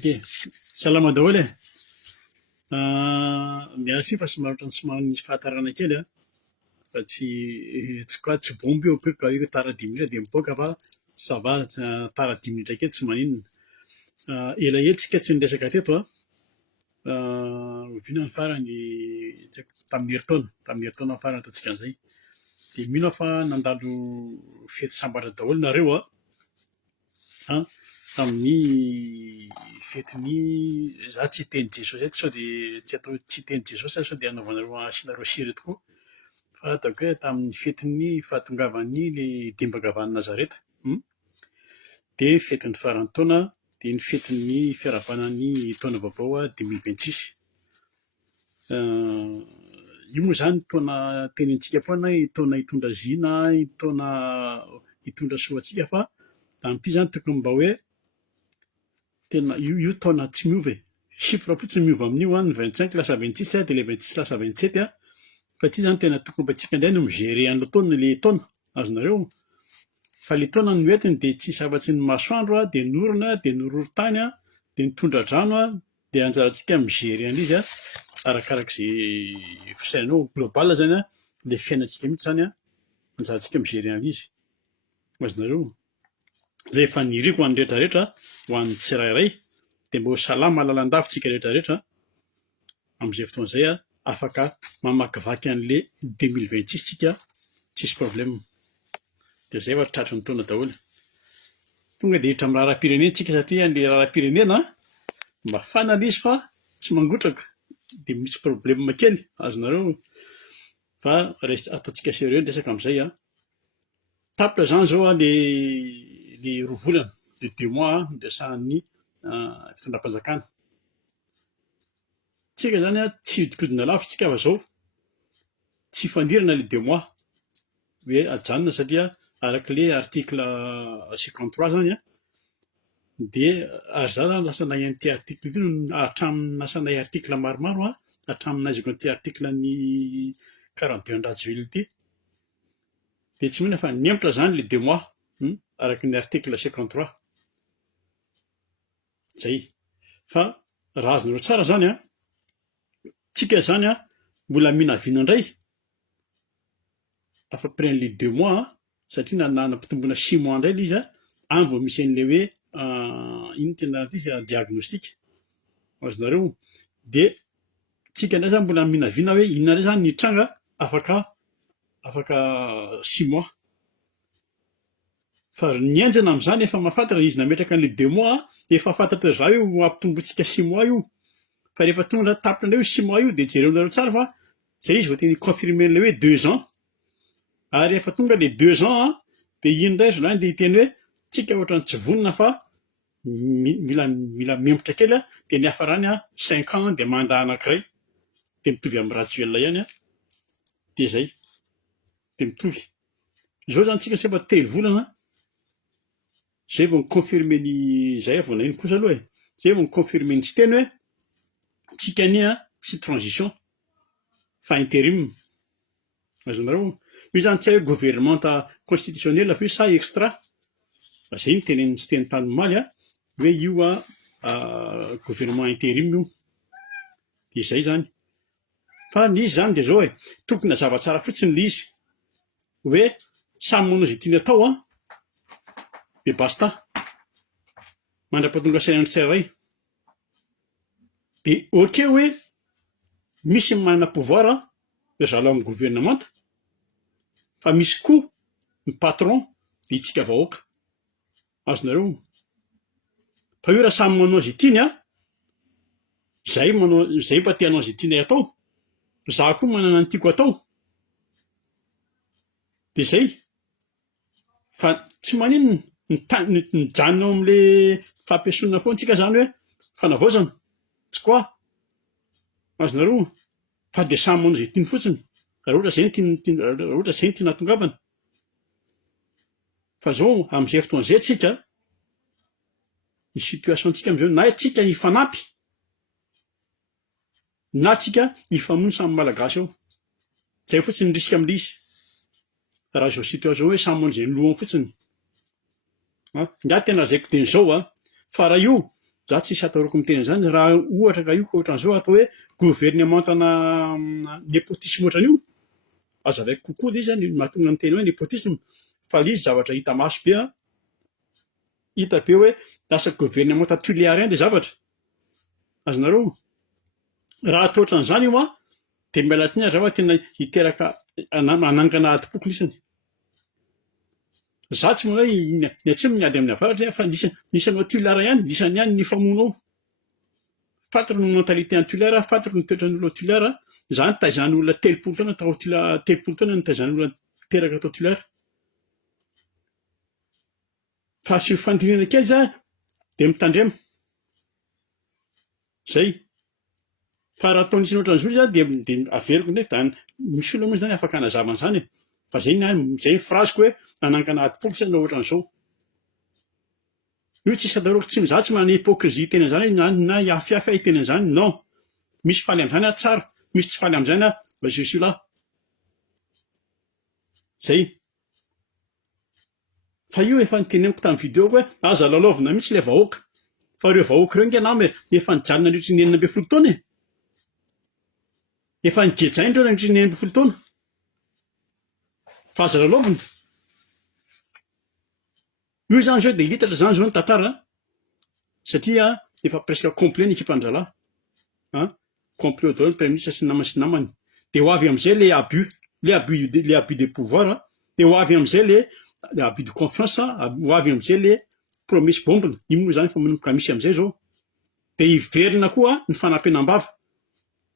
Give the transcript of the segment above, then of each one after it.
Okey, salama daholo e. Miasa fa somary ohatran'ny somary nisy fahatarana kely fa tsy bomby eo akory ka hoe tara 10 minitra dia miboaka fa ça va tara 10 minitra kely tsy maninona. Elaela tsika tsy niresaka teto oviana ny farany tsy haiko tamin'ny herintaona ny farany ataontsika an'izay. Dia mino aho fa nandalo fety sambatra daholo nareo tamin'ny fetin'ny za tsy teny Jesosy eto sao dia tsy atao tsy teny Jesosy sao dia anaovanareo asianareo sira tokoa. Fa ataoko hoe tamin'ny fetin'ny fahatongavan'ny le dimbangavany Nazareta. Dia fetin'ny faran'ny taona, dia ny fetin'ny fiarahavanan'ny taona vaovao 2026. Io moa zany taona tenentsika foana taona hitondra zina, taona hitondra soatsika fa tamin'ity zany tokony mba hoe tena io taona tsy miova e. Chiffre fotsiny miova amin'io ny 25 lasa 26 dia le 26 lasa 27 fa ity zany tena tokony mba tsika indray no migérer an'ilay taona le taona azonareo. Fa le taona no entiny dia tsy afa-tsy ny masoandro dia norona dia nororon-tany dia nitondra drano dia anjarantsika migérer an'izy arakarak'izay fisainao global zany le fiainantsika mihitsy zany anjarantsika migérer an'izy azonareo. Zay efa niriko ho an'ny rehetrarehetra ho an'ny tsirairay dia mba ho salama lalandavitsika rehetrarehetra amin'izay fotoan'izay afaka mamakivaky an'le 2026 tsika tsisy problème. Dia zay fa tratry ny taona daholo. Tonga dia hiditra amin'ny raharam-pirenena tsika satria an'le raharam-pirenena mafana ilay izy fa tsy mangotraka dia misy problème kely azonareo. Fa ataontsika sérieux ny resaka amin'izay tapitra zany zao le roa volana le 2 mois niresahan'ny fitondram-panjakana. Tsika zany tsy hodikodina lavitra tsika fa zao tsy fandirana le 2 mois hoe ajanona satria arak'ilay article 53 zany dia ary za zany lasa nahay an'ity article ity hatramin'ny lasa nahay article maromaro hatramin'ny nahaizako an'ity article ny 42 andratsyvelo ity. Dia tsy mino fa niempotra zany le 2 mois araky ny article 53 zay. Fa raha azonareo tsara zany tsika zany mbola minaviana indray après an'le 2 mois satria nanam-pitomboana 6 mois indray le izy vao misy an'le hoe ino tena izy diagnostic azonareo. Dia tsika indray zany mbola minaviana hoe inona indray zany nitranga afaka 6 mois. Fa ny enjana amin'izany efa mahafantatra izy nametraka an'le 2 mois efa fantatra za hoe ampitombotsika 6 mois io. Fa rehefa tonga tapitra indray io 6 mois io dia jerenareo tsara fa zay izy vao teny confirmer an'le hoe 2 ans. Ary rehefa tonga le 2 ans dia iny indray zany dia hiteny hoe tsika ohatran'ny tsy vonona fa mila mempotra kely dia ny hafarany 5 ans dia mandat anankiray dia mitovy amin'ny ratuel ihany dia zay dia mitovy. Zao zany tsika sefa telo volana zay vao niconfirme ny zay vao nahino kosa aloha zay vao niconfirme ny tsy teny hoe tsika ny tsy transition fa intérim azonareo. Io zany tsy hoe gouvernemente constitutionnel fa io sa extra zay ny tenen'ny tsy teny tany maly hoe io gouvernement intérim io dia zay zany. Fa ny izy zany dia zao tokony hazava tsara fotsiny le izy hoe samy manao izay tiany atao dia basta mandra-pahatonga sainan'ny tsirairay. Dia ok hoe misy manana pouvoir ry zareo amin'ny gouvernemanta fa misy koa ny patron dia itsika vahoaka azonareo. Fa io raha samy manao izay tiany zay mba te hanao izay tianay atao, za koa manana ny tiako atao dia zay. Fa tsy maninona mijanona ao amin'le fampiasoana foana tsika zany hoe fanavaozana tsy koa azonareo. Fa dia samy manao izay tiany fotsiny raha ohatra zay no tiana hatongavana. Fa zao amin'izay fotoan'izay tsika ny situation tsika amin'izao na tsika hifanampy na tsika hifamono samy malagasy ao, zay fotsiny ny risika amin'ilay izy raha zao situation hoe samy manao izay lohany fotsiny. Nga tena zaiko teny zao fa raha io za tsy ataoroko miteny zany raha ohatra ka io ka ohatran'izao atao hoe gouvernementana népotisme ohatran'io azavaiko kokoa izy zany mahatonga ny teny hoe népotisme fa izy zavatra hita maso be hita be hoe lasa gouvernement tuléarien le zavatra azonareo raha atao ohatran'izany io de miala tsiny aza fa tena hiteraka anangana adi-poko lisany za tsy moa hoe ny atsimo miady amin'ny avaratra fa nisanao tulaire ihany lisany ihany ny famonao fantatra ny mentalité antulaire fantatra ny toetran'olona tulaire za ny taizany olona telopolo taona tao telopolo taona ny taizany olona teraka atao tulaire fa sy fandinana kely za de mitandrema zay fa raha ataony isany ohatran'izao za de averiko ndraiky da misy olona moa zany afaka hanazavana zany fa zay zay phraseko hoe nanangana adi-poko zany na ohatran'izao io tsisy ataoroko tsy za tsy manana hypocrisie tena zany na hiafiafy tena zany non misy faly am'zany tsara misy tsy faly am'zany je suis là zay fa io efa niteneniko tamin'ny videoko hoe aza lalaovina mihitsy le vahoaka fa reo vahoaka reo nge nama efa nijanona nandritra ny 9 taona efa nigejainy reo nandritra ny 9 taona fa aza lalaovina io zany zao de litatra zany zao ny tantara satria efa presque complet ny ekipan-dralahy complet daholo ny premier ministre sy namany sy namany de ho avy am'izay le abus de pouvoir de ho avy am'izay le abus de confiance ho avy am'izay le promesse bombina iny moa zany fa manomboka misy am'izay zao de hiverina koa ny fanampenam-bava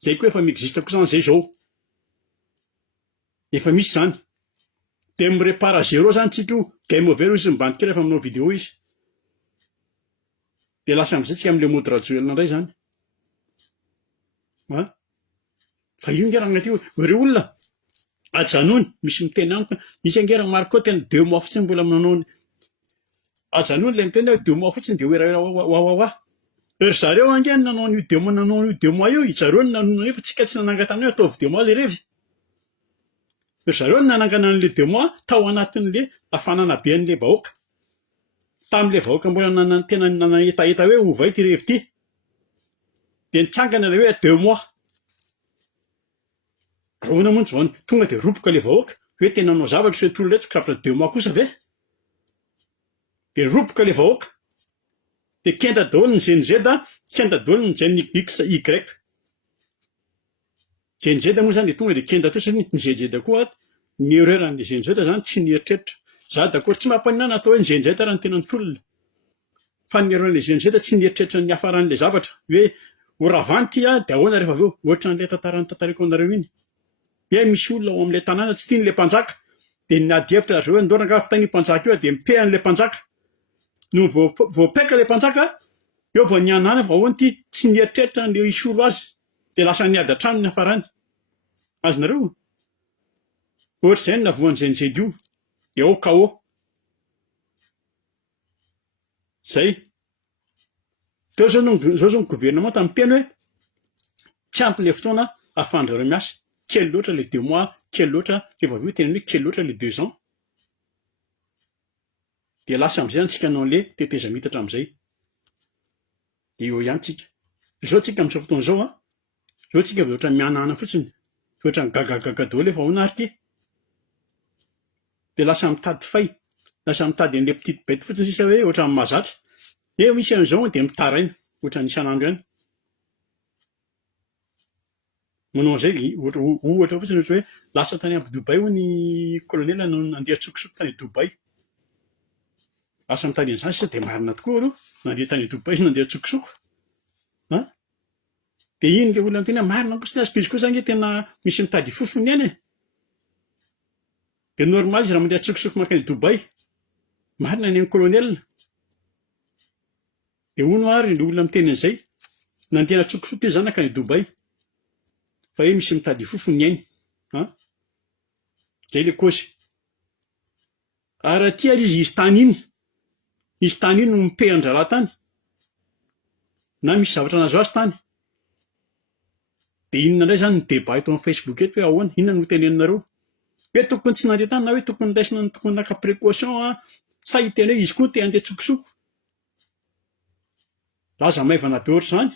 zay koa efa miexiste koa zany zay zao efa misy zany de mirepara zéro zany tsika io game over izy mibandika rehefa aminao vidéo izy de lasa am'izay tsika am'le mode radio indray zany fa io nge raha agnaty io reo olona ajanony misy miteny amiko misy angera mariko tena 2 mois fotsiny mbola manao ajanony le miteny hoe 2 mois fotsiny de oa ry zareo ange nanao n'io 2 mois nanao n'io 2 mois io zareo ny nanona io fa tsika tsy nanangatana io ataovy 2 mois le revy ry zareo ny nanangana an'le 2 mois tao anatin'le afanana be an'le vahoaka tam'le vahoaka mbola tena nanaetaeta hoe ovay ty revy ty de nitsangana le hoe 2 mois rahoana montsy vao tonga de roboka le vahoaka hoe tena nao zavatra hoe tolo retsy krapitra 2 mois kosa ve de roboka le vahoaka de kenda daholo ny GNZ kenda daholo ny GNX Y GNZ moa zany de tonga de kenda to satria ny GNZ koa ny erreuran'le GNZ zany tsy nieritreritra za d'accord tsy mampaninana atao hoe ny GNZ raha ny tena nytolona fa ny erreuran'le GNZ tsy nieritreritra ny hafaran'le zavatra hoe oravanty de ahoana rehefa aveo ohatran'le tantarany tantariko anareo iny hoe misy olona ao am'le tanàna tsy tian'le mpanjaka de nady hevitra zareo hoe andoranga fitany mpanjaka io de mipehan'le mpanjaka no voapaika le mpanjaka eo vao nianana fa ahoany ty tsy nieritreritra n'le isolo azy de lasa niady atrano ny hafarany azonareo ohatra zay ny navoan'ny GNZ io de ao KO zay teo zao zao ny gouvernement tamin'ny hoe tsy ampy le fotoana ahafahanjareo miasa kely loatra le 2 mois kely loatra rehefa avy eo tena hoe kely loatra le 2 ans de lasa am'izay antsika nao le teteza mitatra am'izay de eo ihany tsika zao tsika am'izao fotoana zao zao tsika de ohatra mianana fotsiny ohatra ny gagagaga daholo efa ahoana ary ty de lasa mitady fay lasa mitady an'le petite bête fotsiny sisa hoe ohatra ny mahazatra misy an'izao de mitaraina ohatra ny isan'andro ihany manao an'izay ohatra fotsiny ohatra hoe lasa tany ampy Dubai ho ny kolonela nandeha tsokosoko tany Dubai lasa mitady an'izany sisa de marina tokoa aloha nandeha tany Dubai izy nandeha tsokosoko de iny le olona tena marina kosa azoko izy koa zany tena misy mitady fofony ihany de normal izy raha mandeha tsokosoko makany Dubai marina ny kolonela de hono ary le olona miteny an'izay nandeha tsokosoko izy zany nakany Dubai fa hoe misy mitady fofony ihany zay le kôsy ary ty ary izy tany iny no mipehan-dralahy tany na misy zavatra nazo azy tany de inona indray zany ny débat eto amin'ny Facebook eto hoe ahoana inona no teneninareo hoe tokony tsy nandeha tany na hoe tokony raisina tokony naka précaution sa hiteny hoe izy koa te handeha tsokosoko laza maivana be ohatr' zany.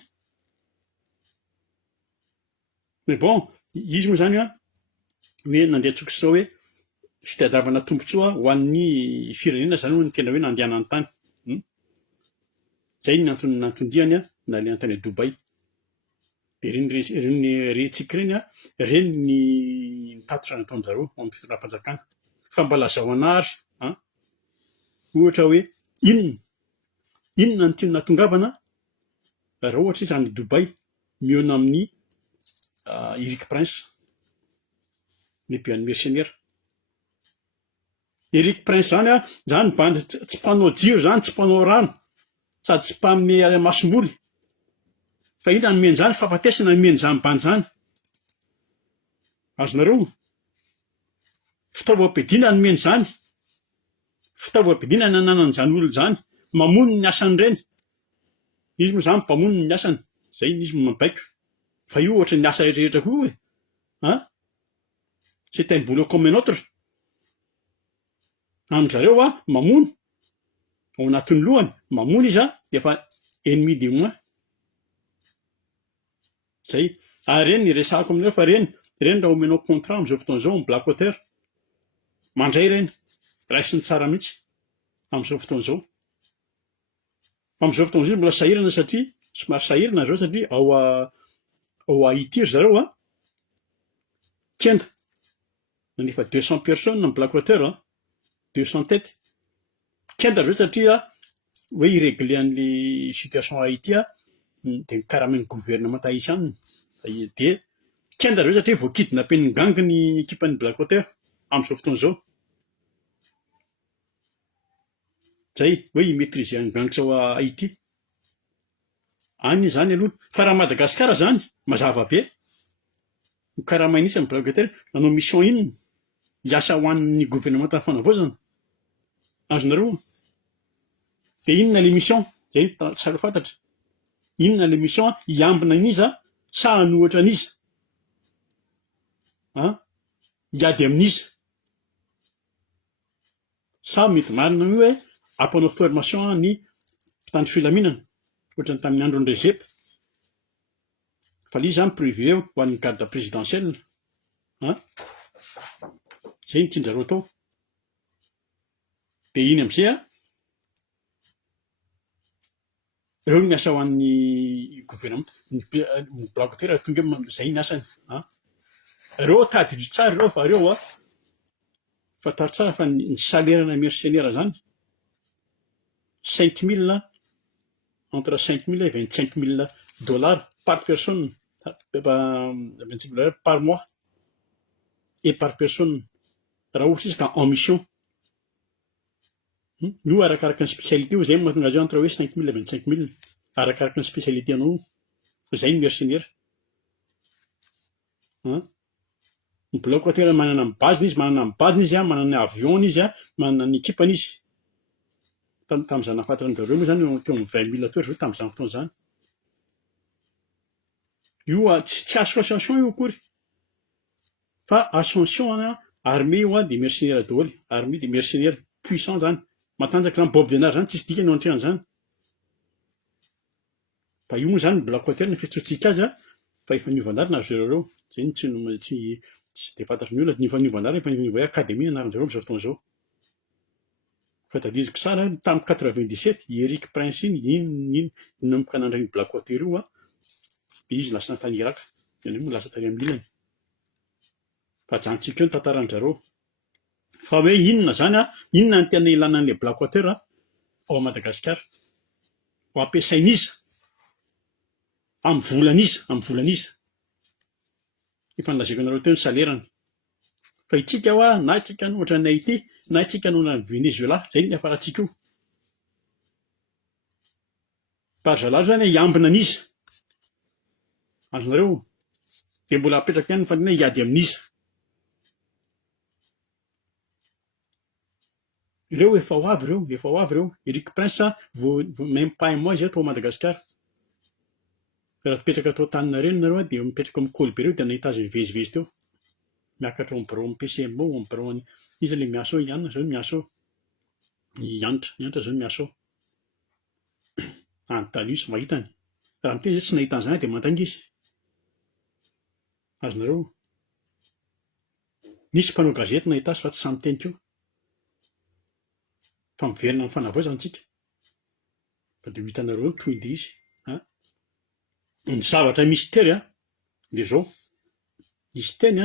Mais bon, izy moa zany hoe nandeha tsokitra hoe fitadiavana tombotsoa ho an'ny firenena zany hoe ny tena hoe nandehanany tany. Zay nantondiany naleha tany Dubai. De reny rentsika reny reny ny tatitra nataony zareo amin'ny fitondram-panjakana. Fa mba lazahoana ary ohatra hoe inona ny tiany natongavana raha ohatra izy any Dubai mihaona amin'ny Eric Prince, lehibean'ny mercenaire. Eric Prince zany bandy tsy mpanao jiro zany, tsy mpanao rano, sady tsy mpamme masom-boly. Fa inona nomeny zany, fahafatesana nomeny zany bandy zany. Azonareo? Fitaovam-piadiana nomeny zany. Fitaovam-piadiana no ananany zany olona zany. Mamono ny asany reny. Izy moa zany mpamono ny asany. Zay izy mabaiko. Fa io ohatra ny asa rehetrarehetra koa c'est un boulot comme un autre. Amin'izareo mamono ao anatin'ny lohany, mamono izy efa ennemi de moi. Zay. Ary reny resahako aminareo fa reny raha omenao contrat amin'izao fotoana izao amin'ny Black Water, mandray reny, raisiny tsara mihitsy amin'izao fotoana izao. Amin'izao fotoana izao mbola sahirana satria somary sahirana zao satria ao Haïti ry zareo kenda nanefa 200 personnes amin'ny Black Water 200 têtes. Kenda zao satria hoe irégler an'le situation Haïti de mikarama ny gouvernement haïtien. De kenda zao satria vao kidnapen'ny gang ny ekipan'ny Black Water amin'izao fotoana izao. Zay hoe imaîtriser ny gang ao Haïti. Any zany aloha. Fa raha Madagasikara zany mazava be. Mikarama nisy amin'ny Black Water nanao mission inona? Hiasa ho an'ny gouvernement tamin'ny fanavaozana. Azonareo? De inona le mission? Zay tsara fantatra. Inona le mission? Hiambina an'izy sa hanohitra an'izy? Hiady amin'izy? Sa mety marina hoe ampanao formation ny mpitandro filaminana ohatrany tamin'ny andron'ny Rezepa. Fa ilay izy zany prévu ho an'ny garde présidentielle. Zay ny tianjareo atao. De iny am'izay reo no miasa ho an'ny gouvernement ny Black Water tonga zay ny asany. Reo tady hijotso tsara reo fa reo fantaro tsara fa ny salerana mercenaire zany 5000 entre 5000 et 25000 dollars par personne, $25 par mois et par personne raha ohatra izy ka en mission. Io arakaraka ny spécialité io, zay mahatonga azy entre hoe 5000 et 25000 arakaraka ny spécialité anao. Zay ny mercenaire. Ny Black Water manana ny base izy, manana ny avion izy, manana ny équipany izy. Tamin'izany nahafantaran'izareo moa zany teo amin'ny 20 000 toera zao tamin'izany fotoana izany. Io tsy association io akory. Fa association armée io des mercenaires daholo, armée des mercenaires puissants zany. Matanjaka zany Bob Denard zany tsisy dikany ao an-trehan'izany. Fa io moa zany Black Water ny fiantsoantsika azy fa efa niovan'ary nahazo zareo. Zay ny tsy de fantatry ny olona, niovan'ary efa niova hoe académie anaran'izareo amin'izao fotoana izao. Fa tadidiko tsara tamin'ny 97 Eric Prince iny nanomboka nandray ny Black Water io de izy lasa tany Irak. Zany moa lasa tany amin'ny ilany. Fa janontsika eo ny tantaran'izareo. Fa hoe inona zany inona ny tena ilana an'ilay Black Water ao Madagasikara? Ho ampiasain'iza amin'ny volan'iza. Efa nolazaiko anareo teo ny salerany. Fa itsika na itsika ohatra ny Haïti na itsika nohona ny Venezuela, zay ny hafarantsika io. Barzalazo zany hiambina an'iza. Azonareo? De mbola apetraka ihany ny fandiniana hiady amin'iza. Ireo efa ho avy reo. Eric Prince vao même pas un mois izy atao Madagasikara. Raha mipetraka atao Antaninarenina nareo dia mipetraka amin'ny Kolbe reo dia nahita azy mivezivezy teo. Miakatra ao amin'ny PCM ao, amin'ny izy ilay miasa ao, Yann zao miasa ao. Yantra zao miasa ao. Anontany izy mahitany. Raha miteny izy tsy nahitany zany dia mantanga izy. Azonareo? Nisy mpanao gazety nahita azy fa tsy samy teny koa. Fa miverina amin'ny fanavaozana antsika. Fa dia ho hitanareo toy dia izy. Ny zavatra misy teny dia zao. Nisy teny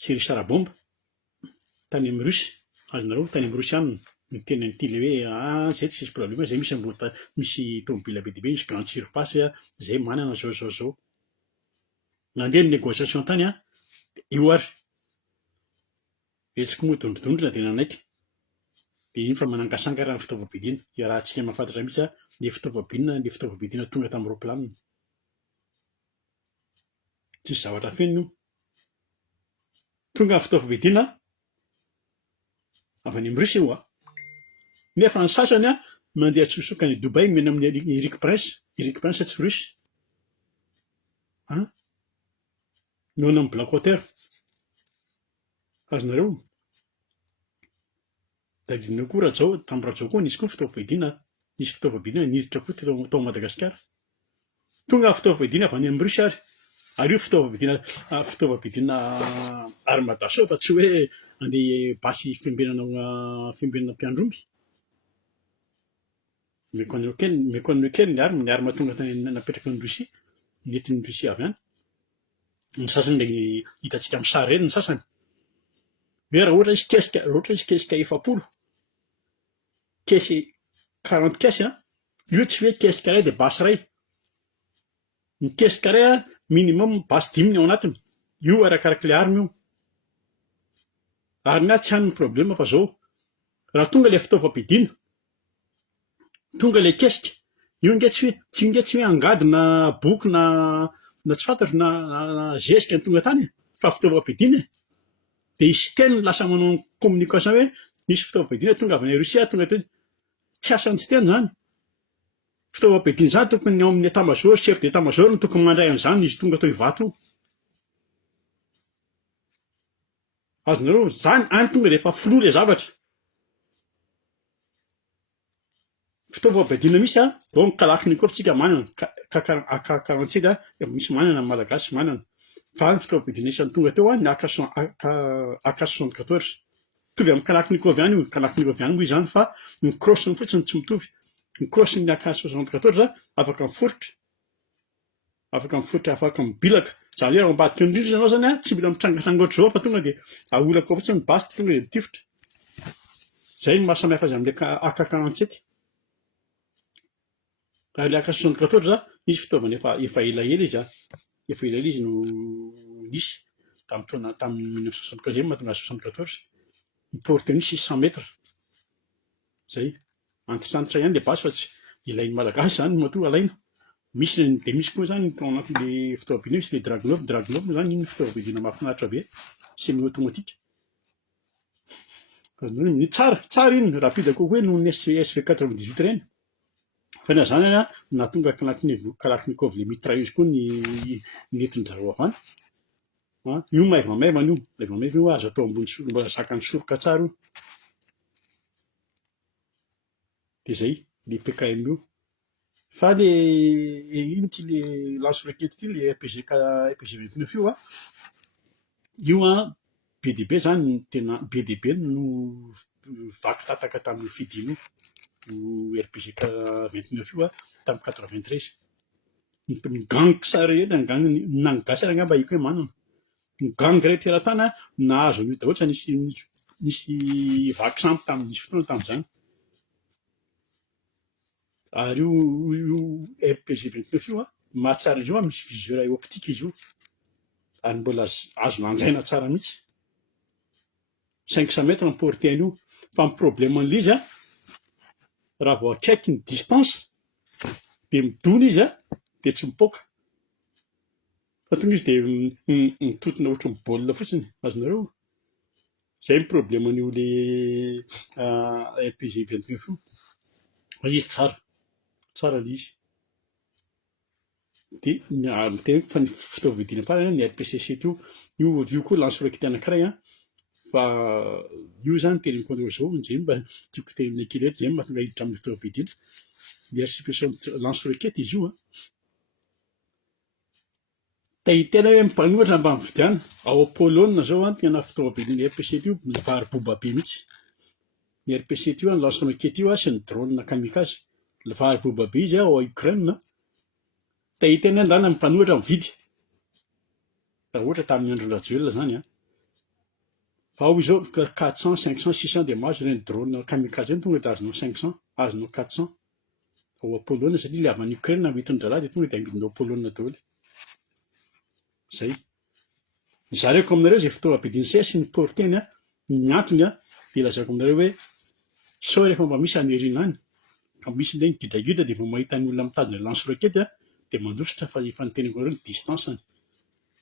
Sery Sarabomba tany amin'ny Rosia. Azonareo tany amin'ny Rosia any ny teny an'ity le hoe zay tsy misy problème zay misy tômôbila be dia be misy grande surface zay manana zao. Nandeha ny négociation tany io ary. Etsiko moa dondrodondrona dia nanaiky. Dia iny fa manangasangara ny fitaovam-piadiana. Dia raha antsika mahafantatra mihitsy ny fitaovam-piadiana tonga tamin'ny roaplanina. Tsisy zavatra feno io. Tonga ny fitaovam-piadiana avy any amin'ny Rosia io nefa ny sasany mandeha tsotsoka any Dubai mena amin'ny Eric Prince tsy Rosia. Noho amin'ny Blackwater. Azonareo? Tadidinao koa Rajao, tamin'ny Rajao koa nisy koa fitaovam-piadiana. Nisy fitaovam-piadiana niditra koa tao Madagasikara. Tonga ny fitaovam-piadiana avy any amin'ny Rosia ary io fitaovam-piadiana armadaso fa tsy hoe andeha basy fiembenana mpiandromby. Méconnu kely ny arma tonga tany napetraka ny Rosia, nentin'ny Rosia avy any. Ny sasany ilay hitantsika amin'ny sary ireny ny sasany. Hoe raha ohatra izy kesika 70, kesy 40 kesy io tsy hoe kesika iray dia basy iray. Ny kesika iray minimum basy 5 ao anatiny. Io arakarak'ilay arma io. Ary tsy hany ny problème fa zao. Raha tonga ilay fitaovam-piadiana, tonga ilay kesika, io nge tsy hoe angady na boky na tsy fantatro na zezika ny tonga tany fa fitaovam-piadiana. Dia izy teny lasa manao communication hoe nisy fitaovam-piadiana tonga avy any Rosia tonga teny. Tsy asany tsy teny zany. Fitaovam-piadiana izany tokony ao amin'ny état-major, chef d'état-major no tokony mandray an'izany izy tonga tao hivato io. Azonareo? Zany any tonga dia efa filoha ilay zavatra. Fitaovam-piadiana misy ao ny kalachnikov tsika manana, AK-47 misy manana, malagasy manana. Fa ny fitaovam-piadiana isan'ny tonga teo ny AK-74. Mitovy amin'ny kalachnikov ihany io, kalachnikov ihany moa izany fa ny crosse-ny fotsiny tsy mitovy. Ny crosse-ny AK-74 afaka miforitra, afaka mibilaka. Izany hoe raha ambadika ny rindrina ianao zany tsy mila mitrangatranga ohatry zao fa tonga dia aolaka fotsiny ny basy tonga dia mitifitra. Zay ny mahasamihafa azy amin'ilay AK-47. Raha ilay AK-74 izy fitaovana efa elaela izy efa elaela izy no nisy tamin'ny 1975 mahatonga 74. Ny portée-ny 600 mètres. Zay. Antitrantitra ihany ilay basy fa tsy ilain'ny malagasy zany no matoa alaina. Misy koa zany tao anatin'ilay fitaovam-piadiana misy ilay Dragunov zany iny fitaovam-piadiana mahafinaritra be, semi automatique. Ny tsara iny rapide kokoa noho ny SV98 ireny. Fa na zany nahatonga kalachnikov le mitrailleuse koa nentin-jareo avy any. Io maivamaiva io azo atao ambony mba zakany soroka tsara io. Dia zay le PKM io. Fa ino ty le lance-roquette ty le RPG 29 io io BDB zany tena BDB no vaky tataka tamin'ny fidiana io RPG 29 io tamin'ny 93. Ny gang tsara ela ny gasy ary angamba iko hoe manana. Ny gang rehetra eran-tany nahazo an'io daholo fa nisy vaky sampy tamin'nisy fotoana tamin'izany. Ary io RPG 29 io mahatsara izy io misy viseur optique izy io. Ary mbola azo lanjaina tsara mihitsy. 500 mètres ny portée an'io. Fa ny problème an'ilay izy raha vao akaiky ny distance dia midona izy dia tsy mipoaka. Fa tonga izy dia mitotona ohatry ny baolina fotsiny. Azonareo? Zay ny problème an'io le RPG 29 io. Fa izy tsara ilay izy. Dia miteny fa ny fitaovam-piadiana farany ny RPC 7 io koa lance-roquette anankiray fa io zany tena kontra zao, izay mba tiako tenenina kely eto, izay mahatonga hiditra amin'ny fitaovam-piadiana. diversification lance roquette izy io tahitena hoe mipanohitra mba mividiana ao Pôlôna zao tena fitaovam-be ny RPC io mivary boba be mihitsy ny RPC io ny lance roquette io sy ny drone kamikaze vary boba be izy ao Ukraine tahitena andana mipanohitra mividy raha ohatra tamin'ny andro Rajoelina zany fa ao izao 400 500 600 dia mahazo ireny drone kamikaze iny tonga dia azonao 500 azonao 400 ao Pôlôna satria ilay avy any Ukraine amidiny dralahy dia tonga dia amidinao Pôlôna daholo zay zareko aminareo izay fitaovam-pidinisay sy ny porteny ny antony dia lazako aminareo hoe sao rehefa mba misy aneriana any ka misy ilay gidragidra dia vao mahita ny olona mitadina lance roquette dia mandositra fa efa niteniko anareo ny distanceny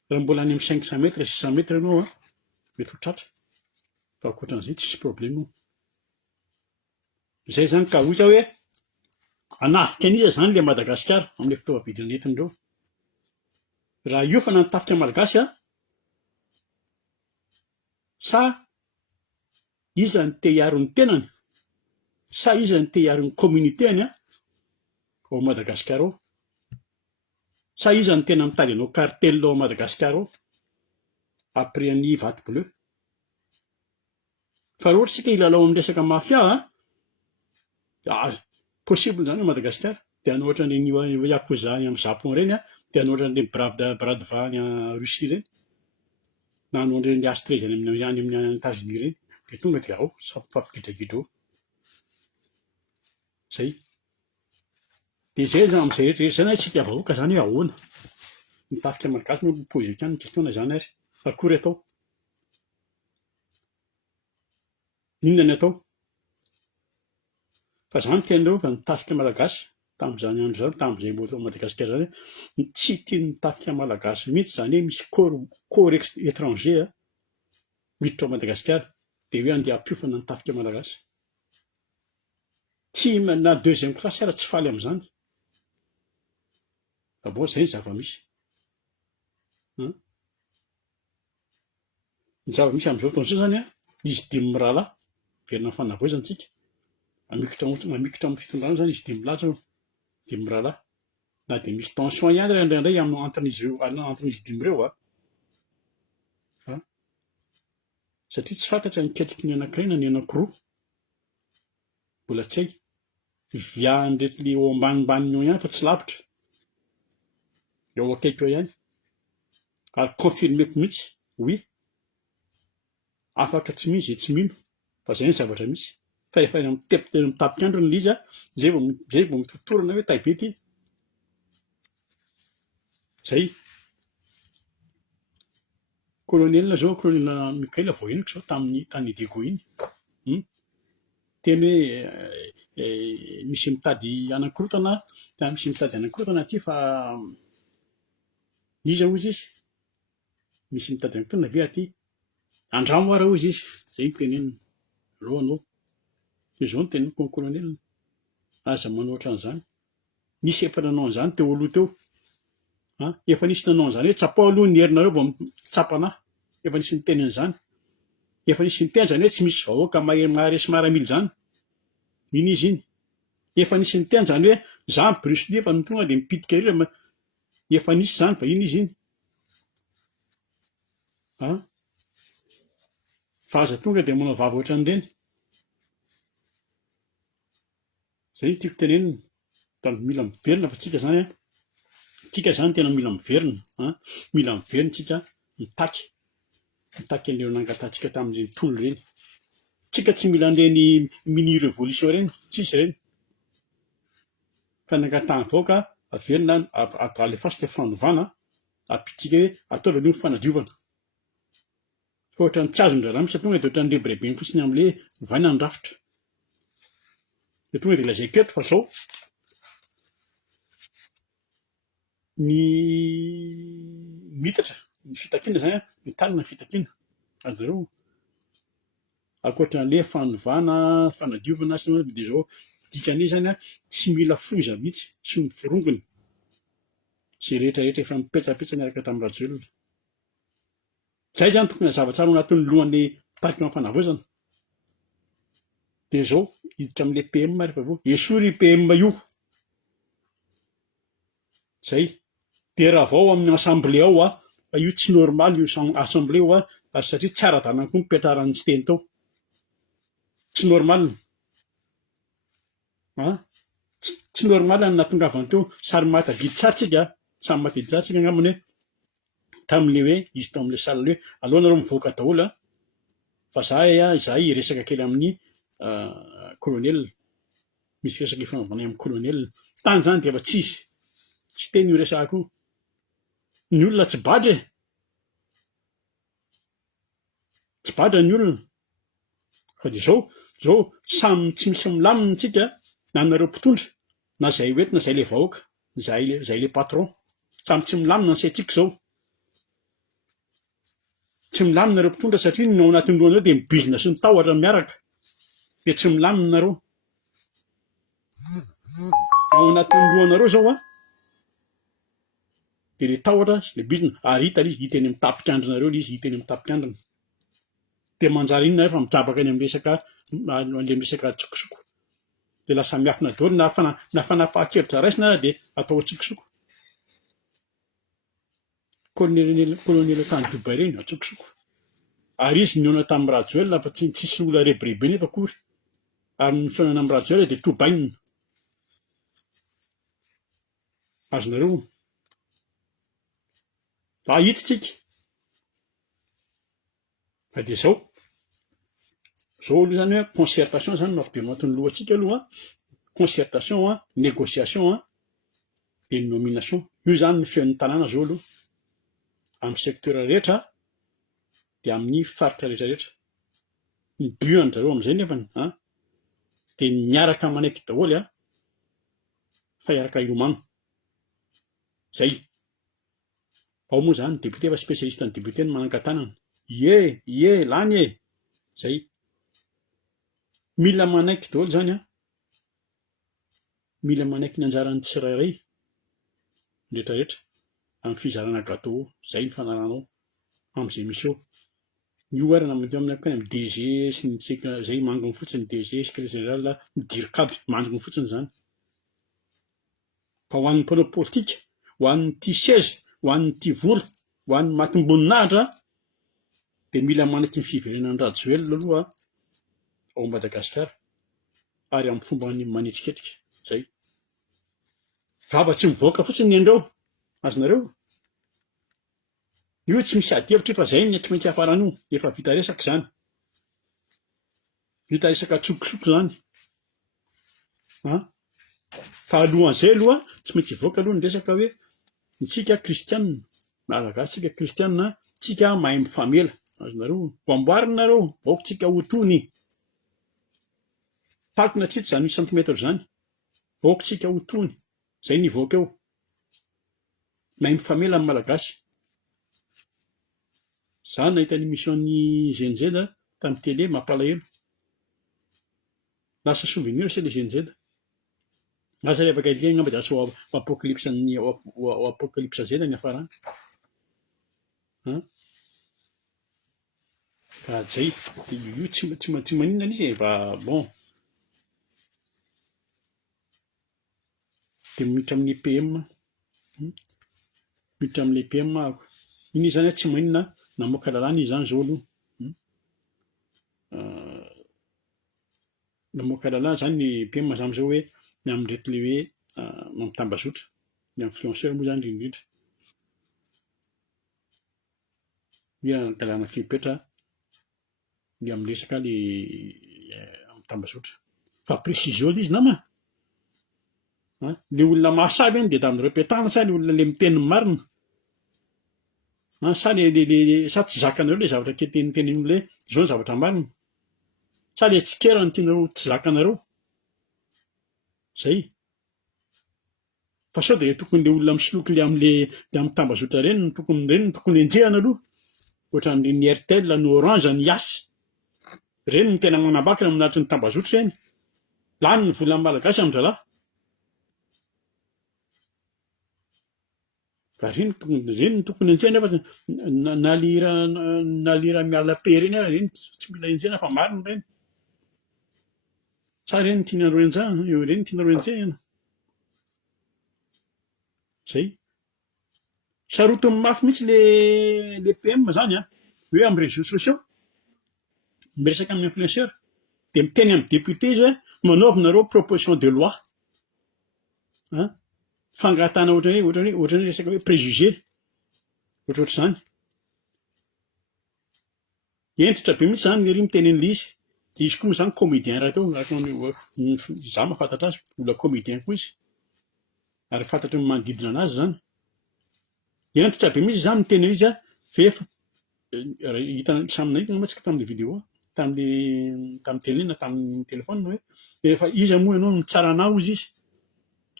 raha mbola any amin'ny 500 metres 600 metres ianao mety ho tratra fa ankoatran'izay tsy misy problème izay zany ka ohatra hoe hanafika an'iza zany ilay Madagasikara amin'ilay fitaovam-pidina entin'ireo raha io fa nanotafika malagasy sa iza ny te hiaro ny tenany sa iza ny te hiaro ny communautény ao Madagasikara ao sa iza ny tena mitady anao cartel ao Madagasikara ao après ny vato bleu fa raha ohatra tsika hilalao amin'ny resaka mafia possible zany ao Madagasikara dia hanao ohatran'ireny yakuza any amin'ny Japon ireny dia hanao ohatran'ireny Bradva any Russie ireny na hanao ireny Astrez any amin'ny États-Unis ireny dia tonga dia ao mifampigidragidra ao zay dia zay zany amin'izay rehetrarehetra zany tsika vahoaka zany hoe ahoana mitafika malagasy no poziko ihany ny question zany ary akory atao inona ny atao fa zany tenareo fa nitafika malagasy tamin'izany andro zany tamin'izay mbola Madagasikara zany tsy tia nitafika malagasy mihitsy zany hoe misy corps étranger miditra ao Madagasikara dia hoe andeha hampiofana nitafika malagasy tsy na deuxième classe ara tsy faly amin'izany bon zay ny zava-misy ny zava-misy amin'izao fotoana zany izy dimy mirahalahy verina fanavoazana tsika mamikitra amin'ny fitondrana zany izy dimy lahy zao dimy mirahalahy na dia misy tension ihany indraindray amin'ny antony izy dimy ireo satria tsy fantatra niketriky ny anankiray na ny anankiroa mbola tsy hay viahan'irety le eo ambanimbany eo ihany fa tsy lavitra eo akaiky eo ihany ary confirmeko mihitsy oui afaka tsy mino izay tsy mino fa zay ny zavatra misy fa rehefa mitapika andro ny liza zay vao mitotorana hoe tabe ty zay colonel zao colonel Mikaela vao henoko zao tamin'ny tany Dego iny teny hoe misy mitady anankirotana misy mitady anankirotana aty fa iza ozy izy misy mitady anankirotana ve aty andramo ara ozy izy zay ny tenenina aloha anao dia zao ny teneniko ny colonel aza manao ohatran'izany nisy efa nanao an'izany teo aloha teo efa nisy nanao an'izany hoe tsapao aloha ny herinareo vao mitsapanahy efa nisy nitenina izany efa nisy nitenjany hoe tsy misy vahoaka maharesy maramily zany iny izy iny efa nisy nitenjany hoe za Bruce Lee efa tonga dia mipitika ireo efa nisy zany fa iny izy iny fa aza tonga dia manao vava ohatran'ireny zay tiako tenenina da mila miverina fa tsika zany tena mila miverina tsika mitaky an'ireo nangatantsika tamin'ireny tolo ireny tsika tsy mila an'ireny mini révolution ireny tsisy ireny fa nangatahany vahoaka averina alefasika fanovana ampitsika hoe ataovy aloha ny fanadiovana fa ohatran'ny tsy azon-draharaha misy tonga dia ohatran'ny lebrebe fotsiny amin'ilay vaina ny rafitra dia tonga dia lazaiko eto fa zao ny mitatra ny fitakiana zany mitalina ny fitakiana azonareo ankoatran'ilay fanovana fanadiovana sy dia zao dikan'io zany tsy mila foza mihitsy sy mivorongony zay rehetrarehetra efa mipetsapetsa miaraka tamin'ny Rajoelina zay zany tokony zava-tsara ao anatin'ny lohan'ny mitariky amin'ny fanavoazana dia zao hiditra amin'ilay PM rehefa vao esory PM io zay. De raha vao amin'ny assemblée ao fa io tsy normal io assemblée ao ary satria tsy ara-dalàna koa mipetraran'ny tsy teny tao. Tsy normal. Tsy normal ny nahatongavany teo sary tsara tsika, samy mahadidy tsara tsika angambany hoe tamin'le hoe izy tao amin'le salle hoe aleo nareo mivoaka daholo fa zahay resaka kely amin'ny colonel, misy resaka ifanaovana amin'ny colonel. Tany zany de efa tsisy, tsy teny io resahako io. Ny olona tsy badra e, tsy badra ny olona. Fa de zao samy tsy misy milamina tsika na nareo mpitondra na zay hoeto na zay le vahoaka, zay le patron, samy tsy milamina ny saintsika zao. Tsy milamina nareo mpitondra satria ny ao anatin'ny lohanareo de mibizina sy ny tahotra miaraka, de tsy milamina nareo. Ao anatin'ny lohanareo zao de le tahotra sy le bizina ary hita eny amin'ny tapikandrinareo le izy, hita eny amin'ny tapikandrina. De manjary inona efa mijabaka any amin'ny resaka tsokosoko. De lasa miafina daholo na fanapahan-kevitra raisina ary de atao atsokosoko. Colonel tany Doubay reny atsokosoko. Ary izy nihaona tamin'ny Rajoelina fa tsy tsisy olona reberibe nefa akory. Ary ny fihaonana amin'ny Rajoelina de tobaina. Azonareo hitatsika. Fa de zao aloha zany hoe concertation zany no avy maty ny lohantsika aloha, concertation négociation de nomination. Io zany ny feon'ny tanàna zao aloha amin'ny secteur rehetra de amin'ny faritra rehetrarehetra. Ny but zareo amin'izay nefany de miaraka manaiky daholo fa hiaraka hilomano. Zay. Ao moa zany député fa spécialiste ny député ny manangan-tanana. Ie, lany e. Zay. Mila manaiky daholo zany mila manaiky ny anjaran'ny tsirairay rehetrarehetra amin'ny fizarana gâteau. Zay ny fanaranao amin'izay misy eo. Io ary naman'teo amin'ny DG sy ny tsika zay manginy fotsiny DG secrétaire général midirika aby, mandriny fotsiny zany. Fa ho an'ny mpanao politika, ho an'ny tia seza, ho an'ny tia vola, ho an'ny matim-boninahitra de mila manaiky ny fiverenan'ny Rajoelina aloha ao Madagasikara ary amin'ny fomba manitriketrika. Zay. Vava tsy mivoaka fotsiny andreo. Azonareo? Io tsy misy adihevitra fa zay ny tsy maintsy hafarana io, efa vita resaka zany. Vita resaka tsokosoko zany. Fa alohan'izay aloha tsy maintsy hivoaka aloha ny resaka hoe isika kristianina, malagasy tsika kristianina, tsika mahay mifamela. Azonareo? Voamboarina nareo, vaoka tsika ho tony. Takona tsitra zany 8 centimètre zany. Vaoka tsika ho tony. Zay nivoaka eo. Mahay mifamela amin'ny malagasy. Zany nahita ny émission-ny GNZ tamin'ny télé mampalahelo. Lasa souvenir se le GNZ. Lasa revaka kely angamba de lasa apocalypse Z ny hafarana. Fa zay, io tsy maninona izy fa bon. De miditra amin'ny EPM. Miditra amin'ny EPM ako. Iny zany tsy maninona namoaka lalàna izy zany zao aloha. Namoaka lalàna zany ny EPM mazamy zao hoe ny amin'irety le hoe mampitambazotra, ny influenceur moa zany indrindra. Dia lalàna fipetra ny amin'ny resaka le mitambazotra. Fa précision izy nama. Le olona mahasaly eny de tamin'ireo petahana sa le olona le miteny marina. Sa sa tsy zakanareo le zavatra teniteniny le zao ny zavatra marina. Sa le tsikera ny tianareo tsy zakanareo. Zay. Fa sao de tokony le olona misoloky le amin'ny tambazotra reny no tokony enjehana aloha. Ohatran'ny RTL, ny Orange, ny Yas. Reny ny tena manambakana aminatry ny tambazotra reny. Lany ny volan'ny malagasy amin'ny zalahy. Fa reny ny tokony enjehana nefa nalira miala pe reny ary reny tsy mila enjehana fa marina reny. Sa reny tianareo enjehana, reny tianareo enjehana. Zay. sarotiny mafy mihitsy le PM zany a hoe amin'ny réseaux sociaux miresaka amin'ny influenceur de miteny amin'ny député izy hoe manaovinareo proposition de loi an fangatana ohatrany resaka hoe préjugé ohatrohatr' zany entitra be mihitsy zany ry mitenen'le izy koa moa zany comédien raha teo za mahafantatra azy olona comédien koa izy ary fantatry ny manodidina anazy zany entitra be mihitsy zany miteny izy a fa hitanao samina hitana matsika tamin'le vidéo tamin'ny télé na tamin'ny téléphone hoe efa izy moa ianao no tsara anao izy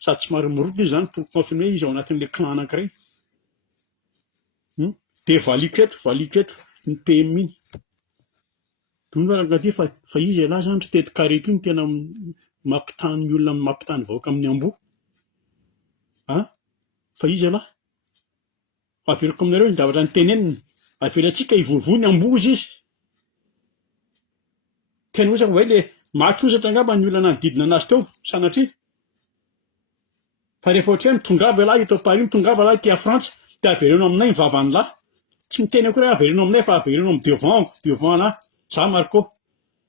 sady somary mirotona izy zany pour confirmer izy ao anatin'le clan anankiray de valiko eto ny PM iny donaraty fa izy alahy zany tsy teto karety iny tena mampitany olona mampitany vahoaka amin'ny ambo fa izy alahy averiko aminareo ny zavatra ny teneniny avelatsika hivovoa ny ambozy izy tena ohatsaka hoe le mahatrosatra angamba ny olona nanodidina anazy teo sanatria fa rehefa ohatra hoe mitongava lahy eto Paris mitongava lahy aty Frantsa de avereno aminay ny vavan'ny lahy tsy miteny akory hoe avereno aminay fa avereno amin'ny devant lahy za Marco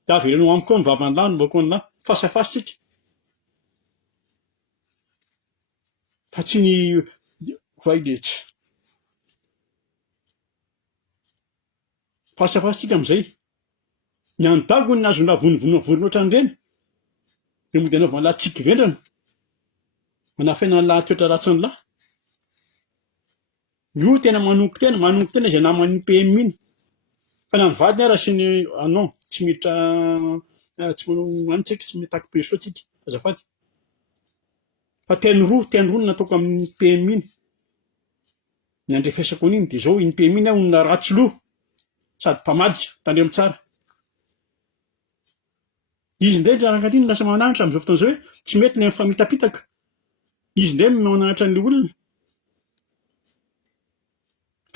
de avereno amiko koa ny vavan'ny lahy nombako ny lahy fasafasitsika fa tsy ny vaidetsy fasafasitsika am'izay ny andago ny azona vonivonivonina ohatran'ireny de mody anaovana lahy tsiky vendrana manafaina ny lahy toetra ratsy ny lahy io tena manonko tena izay naman'ny PM iny fa na ny vadiny ara sy ny non tsy miditra tsy manao antsika tsy mitaky perso tsika azafady fa teny roa nataoko amin'ny PM iny ny andrefesako an'iny de zao iny PM iny a olona ratsy loha sady mpamadika tandremo tsara izy ndray rarakatiny lasa manahitra am'izao fotoana zao hoe tsy mety le mifamitapitaka izy ndray manahitra an'le olona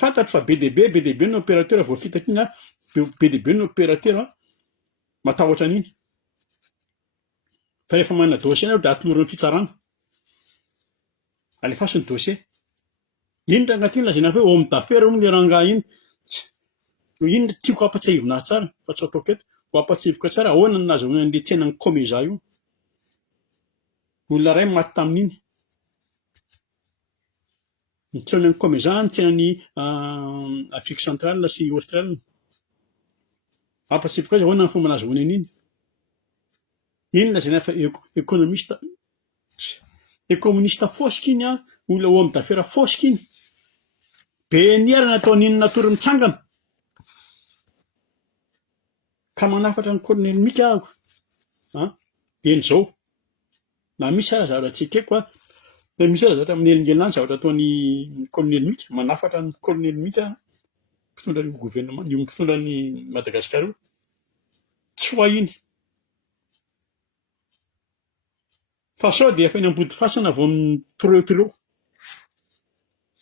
fantatro fa be deaibe ny opérateur voafitaka iny be deaibe ny opérateur matahotra an'iny fa rehefa manana dossier de atolorany fitsarana alefaso ny dossier iny rangatiny lazana hoe homme d'affaires moa le rangahy iny iny tiako ampatsahivina tsara fa tsy ataoko eto ho ampatsivoka tsara ahoana ny nazahoana an'le tsenany comeza io olona ray maty tamin'iny ny tsenany comeza ny tsenany Afrique centrale sy Australie ampatsivoka azy ahoana ny fomba nazahoana an'iny iny lazana fa économiste fosika iny olona homme d'affaires fosika iny be niara nataon'iny natory mitsangana ka manafatra ny colonel Mika ahako en'izao na misy ara zavatra tsy ekeko de misy ara zavatra amin'ny elingelany zavatra ataon'ny colonel Mika manafatra ny colonel Mika mpitondra ny gouvernement io mpitondra ny Madagasikara io tsy ho iny fa sao de efa eny ambody fasana vao mitoreo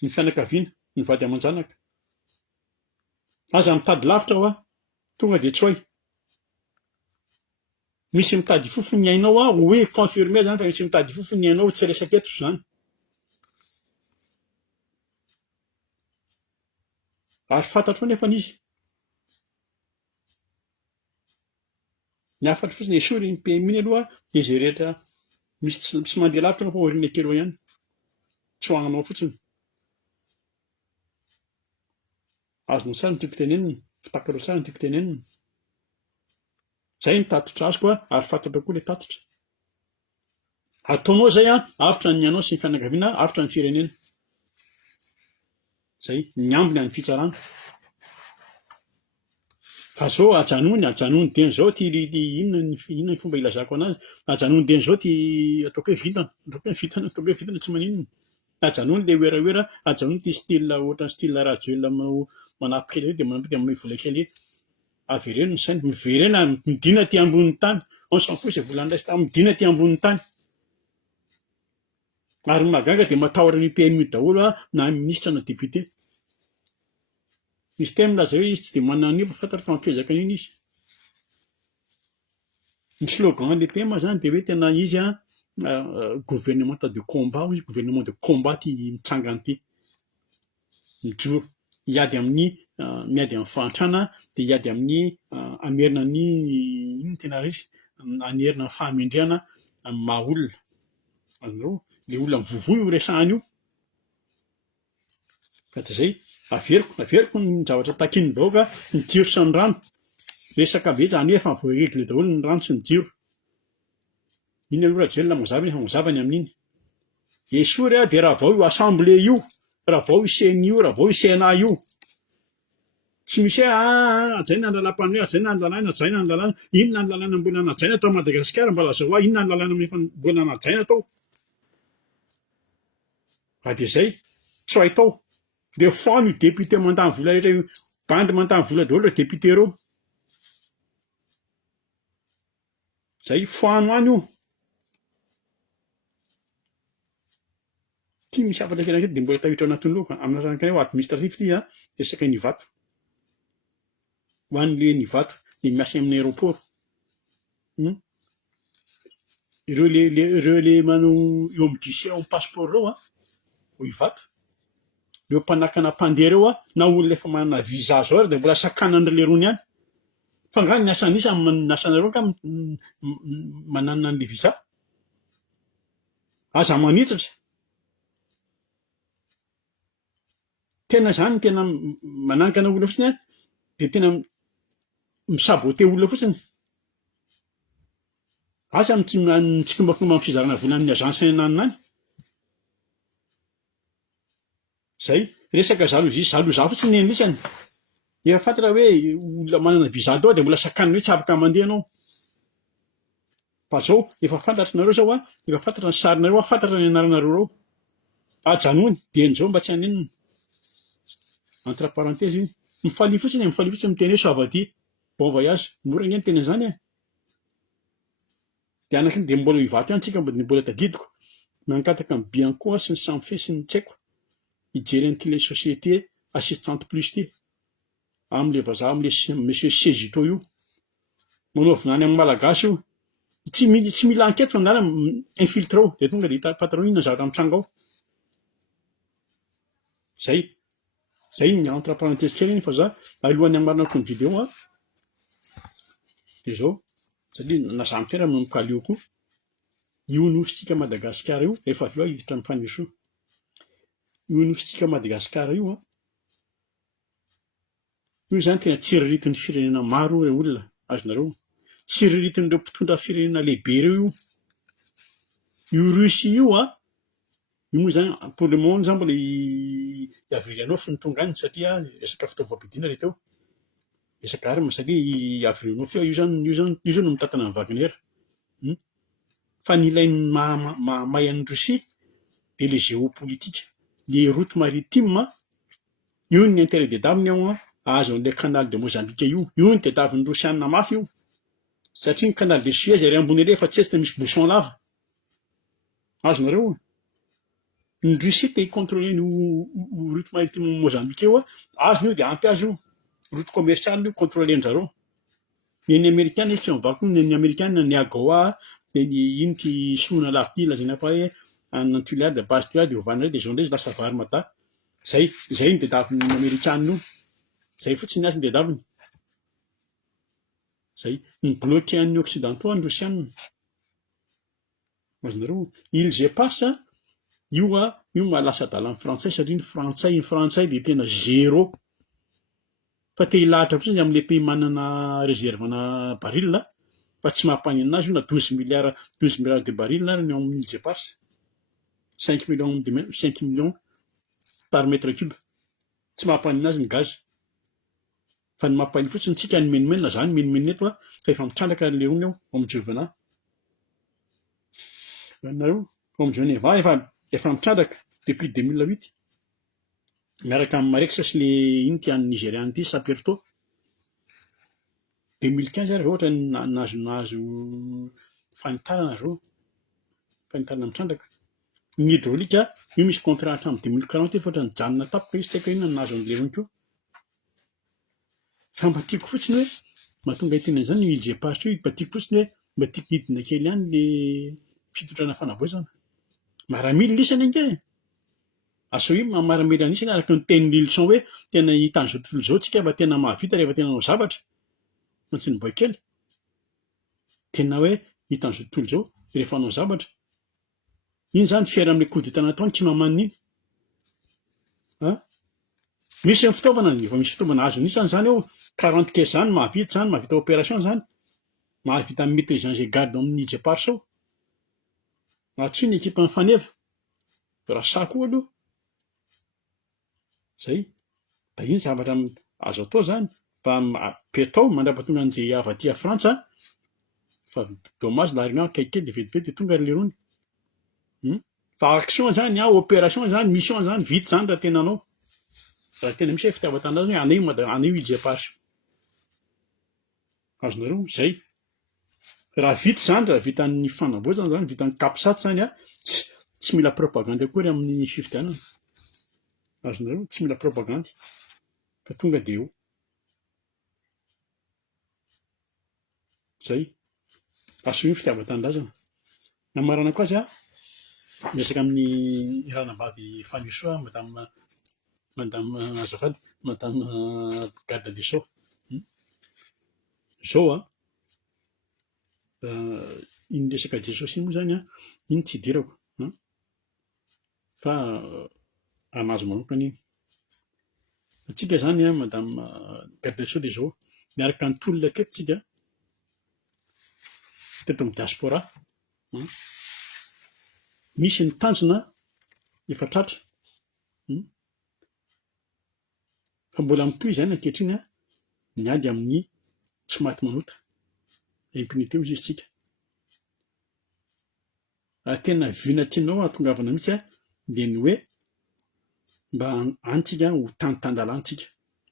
ny fianakaviana ny vady aman-janaka aza mitady lavitra aho tonga de tsy hoay misy mitady fofony ainao hoe confirmer zany fa misy mitady fofony ainao tsy resaka eto zany ary fantatro nefa izy ny afatry fotsiny esory ny PM iny aloha de zay rehetra misy tsy mandeha lavitra fa orin'ny kely ihany tsy hoagnanao fotsiny azonao tsara ny tiako tenenina fitakarao tsara ny tiako tenenina zay ny tatitra azoko ary fantatra koa le tatitra ataonao zay avitra ny anao sy ny fianakaviana avitra ny firenena zay ny ambiny any fitsarana fa zao ajanony deny zao ty inona ny fomba ilazako anazy ajanony deny zao ty ataoko hoe vitana tsy maninona ajanony le oeraoera ajanony ty style ohatran'ny style radio manapikely de manapika amin'ny vola kely avereno ny sainy miverena midina ty ambonin'ny tany on s'en fout izay volan'ny raisy midina ty ambonin'ny tany ary magaga de matahotra ny PMU daholo na ministra na député izy te milaza hoe izy tsy de manana fa fantatra fa mifezaka an'iny izy ny slogan le PM zany de hoe tena izy gouvernement de combat izy gouvernement de combat ty mitsangana ty mijoro hiady amin'ny miady amin'ny fahantrana dia hiady amin'ny amerina ny ino tena resy anerina ny fahamendrehana amin'ny maha olona azonareo le olona mivovoy io resahana io ka tsy zay averiko ny zavatra takiny vahoaka ny jiro sy ny rano resaka be zany hoe efa voaregile daholo ny rano sy ny jiro iny aloha raha jelona mazava efa mazavany amin'iny esory a dia raha vao io assemblé io raha vao iseny io raha vao isena io tsy misy hoe ajaina ny lalam-panoe ajaina ny lalàna ajaina ny lalàna inona ny lalàna mbola najaina tao Madagasikara mba lazao inona ny lalàna efa mbola najaina tao raha dia zay tsy haitao dia foano io député mandany vola rehetra io bandy mandany vola daholo ireo député reo zay foano any io ty misy afatra kely dia mbola tawitra anatin'ny loka amina ranakany ho administratif ty resaka nivato ho an'le nivato dia miasa amin'ny aéroport ireo le manao eo amin'ny guichet ao amin'ny passeport reo ho hivato reo mpanakana mpandeha reo na olona efa manana visa zao ary dia mbola sakanany relerony any fa ngany ny asan'isa amin'ny asanareo ka manana an'le visa aza manitatra tena zany tena manangana olona fotsiny dia tena misabote olona fotsiny asa mitsikombakomba amin'ny fizarana vola amin'ny agence nanina any zay resaka zaloza fotsiny endrisany efa fantatra hoe olona manana visa tao dia mbola sakaniny hoe tsy afaka mandeha anao fa zao efa fantatra nareo zao efa fantatra ny sarinareo fantatra ny anaranareo reo ajanony dieny zao mba tsy haninona entre parenthèse mifalia fotsiny miteny hoe ça va dire bon voyage mora ny teny zany dia anakiny dia mbola hivato ihany tsika mbola tadidiko mankataka ny Bianco sy ny Samfe sy ny tsaiko hijery an'ity le société assistante plus ty amin'le vazaha amin'le monsieur Sezito io manao vinany amin'ny malagasy io tsy mila enquête fa nana infiltré ao dia tonga dia hita patrao inona zavatra mitrango ao zay ny entre parenthèse kely fa za alohan'ny hamarina ny vidéo dia zao satria naza mitera no mikaly io koa io nositsika Madagasikara io rehefa avy eo hiditra amin'ny faneso io nositsika Madagasikara io io zany tena tsiriritin'ny firenena maro ireo olona azonareo tsiriritin'ireo mpitondra firenena lehibe ireo io Russie io io moa zany pour le moment zany mbola Avrianov ny tonga any satria resaka fitaovam-pidina reto resaka arma satria Avrianov io zany no mitantana ny Wagner fa ny ilainy mahay an'ny Russie dia le géopolitique le route maritime io ny intérêt dedaminy ao azo an'ilay canal de Mozambique io ny dedavin'ny Rosianina mafy io satria ny canal de Suez ary ambony ere fa tsy etsy misy bouchon lava azonareo ny Russie te hicontrôler ny route maritime Mozambique io azo io dia ampy azy io route commerciale io contrôler-njareo ny américaine tsy mivako ny américaine ny AGOA dia ny ino ty soina lavity lazaina fa hoe en tuilade base tuilade dia ovanana dia zao ndray lasa vary mata zay ny dedavin'ny américaine io zay fotsiny azy ny dedaviny zay ny bloqué an'ny occidentaux ny Rosianina azonareo ils epars io mahalasa adala amin'ny frantsay satria ny frantsay dia tena zéro fa te hilahatra fotsiny amin'le pays manana réservena baril fa tsy mahampany anazy io na 12 milliards de baril ary ny amin'ny epars 5 millions par mètre cube tsy mahampany anazy ny gaz fa ny mahampany fotsiny tsika ny menimenina zany menimenina eto fa efa mitrandraka le ony ao amin'Jovena nareo amin'ny Geneva efa mitrandraka depuis 2008 miaraka amin'ny Mareksa sy le ino ty an'ny Nigérian ty Saperto 2015 ary ohatra nahazo fanitarana reo fanitarana mitrandraka ny hydraolika io misy contrat hatramin'ny 2040 fa ohatra nijanona tapoka izy tsy haiko inona nahazo an'le rony koa fa mba tiako fotsiny hoe mahatonga hiteny an'izany io ils epars io mba tiako fotsiny hoe mba tiako hidina kely ihany le fitondrana fanavoazana maramily lisany ange Asa hoe mamaramely anisany araka ny tenin'ny leçon hoe tena hitan'izao tontolo izao tsika fa tena mahavita rehefa tena nao zavatra mantsy ny boakely tena hoe hitan'izao tontolo izao rehefa nao zavatra iny zany fiara amin'ny coup d'état nataony tsy mamanina iny misy ny fitaovana efa misy fitaovana azo nisany zany eo 40 zany mahavita opération zany mahavita maîtriser an'izay garde amin'ny jepar-sao atsy ny ekipa mifaneva raha sako aloha zay da iny zavatra azo atao zany fa petao mandrapatonga an'izay avy aty a Frantsa fa dommage la réunion akaiky de vetivety de tonga lerony fa action zany opération zany mission zany vita zany raha tena anao raha tena misy hoe fitiavan-tanindrazana hoe anio ijepar azonareo zay raha vita zany raha vitan'ny fanavaozana zany vitan'ny kapisaty zany tsy mila propagande akory amin'ny fifidianana azonareo tsy mila propagande fa tonga de eo zay aso iny fitiavan-tanindrazana namarana koa azy miresaka amin'ny ranavavy Fanisoa madame azafady madame garde des sceaux zao iny resaka jesosy iny moa zany iny tsy idirako fa anazy manokana iny atsika zany madame garde des sceaux de zao miaraka ny tolona aketo tsika teto amin'ny diaspora misy ny tanjona efa tratra fa mbola mitohy zany ankehitriny miady amin'ny tsy maty manota impunité ozy izy tsika tena vina tianao atongavana mihitsy de ny hoe mba antsika ho tantandalàntsika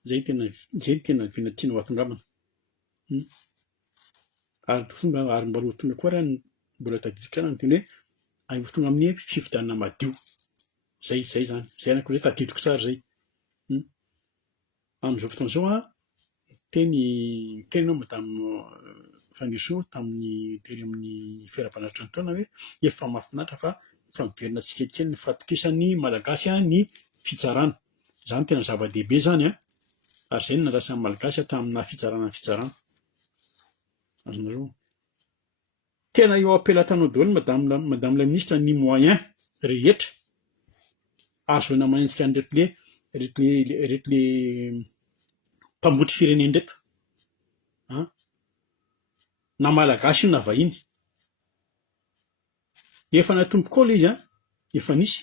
zay tena vina tianao atongavana ary mbola ho tonga koa raha mbola tadiditra ny teny hoe ho tonga amin'ny fifidianana madio zay zany zay anako hoe tadidiko tsara zay amin'izao fotoana zao tenao madame Fanisoa tamin'ny tery amin'ny fiara-banavitra ny taona hoe efa mahafinaritra fa miverina tsikelikely ny fatokisan'ny malagasy ny fitsarana zany tena zava-dehibe zany ary zay no nandrasan'ny malagasy hatramina fitsarana azonareo tena eo apelatanao daholo madame la ministre ny moyen rehetra azoana manenjika an'ireto le mpamboatry fireneny reto na malagasy io na vahiny efa natomboka ao le izy efa nisy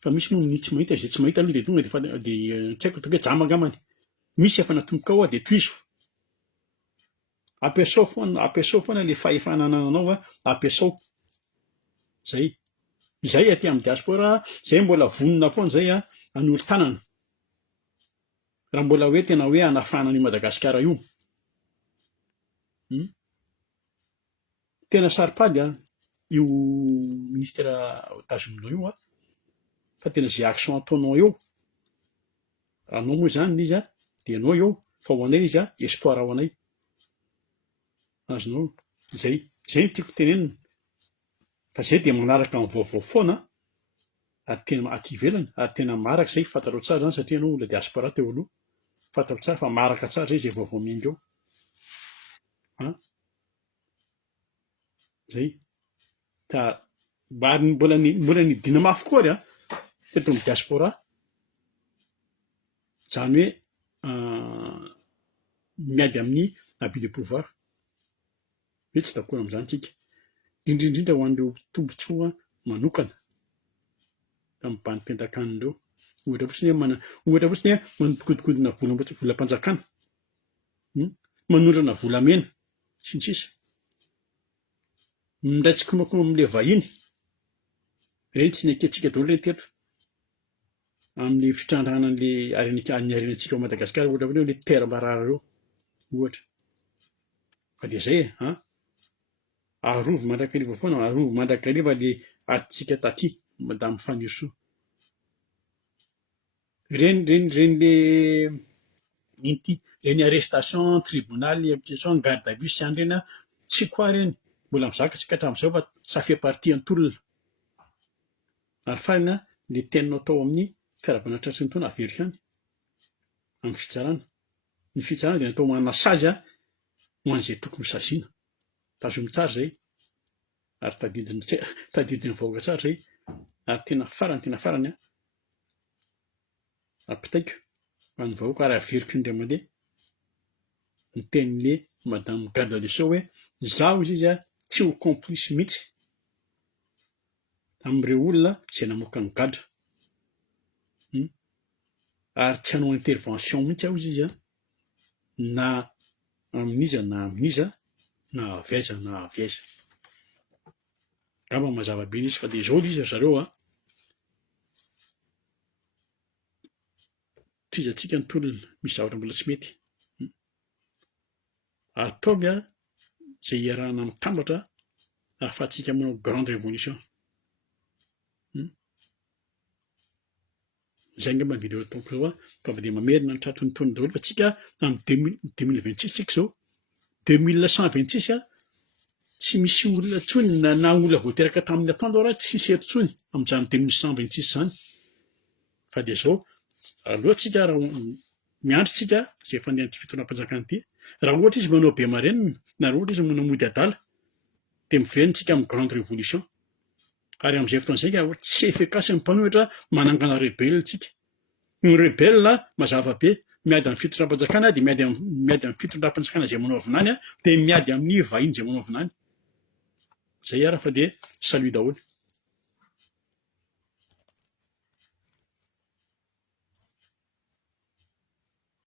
fa misy moa ny tsy mahita zay tsy mahita aloha de tonga de tsy haiko tonga hoe jamangamany misy efa natomboka ao de toizo ampiasao foana le fahefanananao ampiasao zay aty amin'ny diaspora zay mbola vonona foana zay an'olo tanana raha mbola hoe tena hoe anafana io Madagasikara io tena saripady io ministera États-Unis io fa tena zay action ataonao eo anao moa zany izy de anao eo fa ho anay izy espoir ho anay azonao zay no tiako tenenina fa zay de manaraka ny vaovao foana ary tena aty ivelany ary tena maraka zay fantarao tsara zany satria anao olona diaspora teo aloha fantarao tsara fa maraka tsara zay vaovao miainga eo zay ka ary mbola nidina mafy koa ary teto amin'ny diaspora zany hoe miady amin'ny abus de pouvoir hoe tsy d'accord amin'izany tsika indrindrindra ho an'ireo tombotsoa manokana amin'ny banimpentan-kanina ireo ohatra fotsiny hoe manodikodinkodina volam-panjakana manondrana volamena sy ny sisa mindray tsikomakoma amin'le vahiny reny tsy nekentsika daholo reny teto amin'ny fitrandrana an'le ny arenantsika ao Madagasikara ohatra fotsiny hoe le terre marara ireo ohatra fa de zay arovy mandrakariva foana arovy mandrakariva le atsika taty madame Fanisoa reny le inty reny arrestation tribunal accusation garde à vue sy any reny tsy koa reny mbola mizaka tsika hatramin'izao fa ça fait partie antolona ary farany le teninao atao amin'ny fiarabana tratry ny taona averika any amin'ny fitsarana. Ny fitsarana dia natao manana sazy ho an'izay tokony saziana. Tazomy tsara zay ary tadidiny vahoaka tsara zay ary tena farany ampitaiko ho an'ny vahoaka ary averiko indray mandeha ny tenin'le madame Garde des Sceaux hoe zaho izy tsy ho complice mihitsy amin'ireo olona izay namoaka ny gadra. Ary tsy hanao intervention mihitsy aho izy na amin'iza na avaiza na avaiza. Angamba mazava be izy fa de zao izy zareo toizantsika ny tolona misy zavatra mbola tsy mety. Ataovy zay iarahana mitambatra ahafahantsika manao grande révolution. Zay angamba ny video ataoko zao fa de mamerina ny tratry ny taona daholo fa tsika amin'ny 2026 tsika zao 2126 tsy misy olona tsony na olona voateraka tamin'ny attendre raha tsy misy eto tsony amin'izany 2126 zany. Fa de zao alohantsika raha miandry tsika zay fandehan'ny ty fitondram-panjakana ty, raha ohatra izy manao be marenina na raha ohatra izy manamody adala de mivenintsika amin'ny grande révolution. Ary amin'izay fotoana izay ohatra tsy efekasy ny mpanohitra manangana rebelle tsika. Ny rebelle mazava be miady amin'ny fitondram-panjakana de miady amin'ny fitondram-panjakana zay manao avinany de miady amin'ny vahiny zay manao avinany. Zay ara fa de salut daholo.